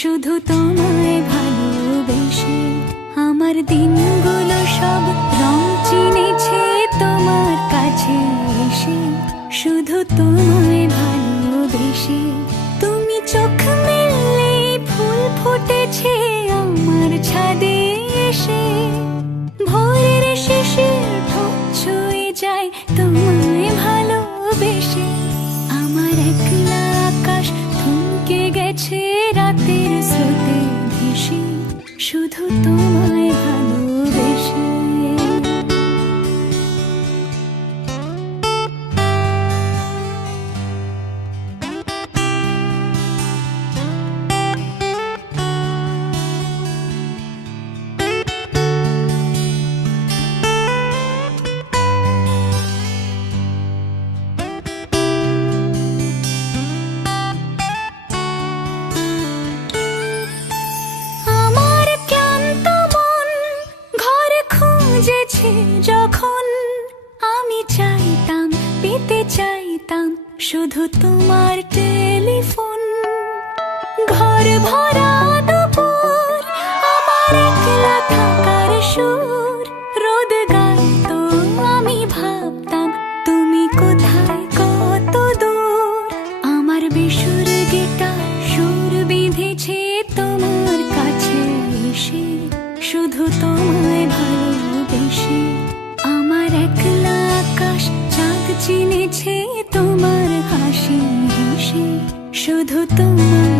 শুধু তোমায় ভালোবেসে। আমার দিনগুলো সব রং চিনেছে তোমার কাছে এসে, শুধু তোমায় ভালোবেসে। তুমি চোখ মেললে ফুল ফুটেছে আমার ছাদে এসে, ভোরের শেষে ঠোঁট ছুঁয়ে যায় তোমায় ভালোবেসে। আমার একলা আকাশ থমকে গেছে রাতের স্রোতে ভেসে, শুধু তোমায় ভালোবেসে। যখন আমি চাইতাম, পেতে চাইতাম শুধু তোমার টেলিফোন। ঘর ভরা দুপুর, আমার একলা থাকার সুর, রোদ গাইতো আমি ভাবতাম তুমি কোথায় কত দূর। আমার বেসুর গিটার সুর বিঁধেছে তোমার কাছে এসে, শুধু তোমায় ভালোবেসে। আমার একলা আকাশ চাঁদ চিনেছে তোমার হাসি হেসে, শুধু তোমার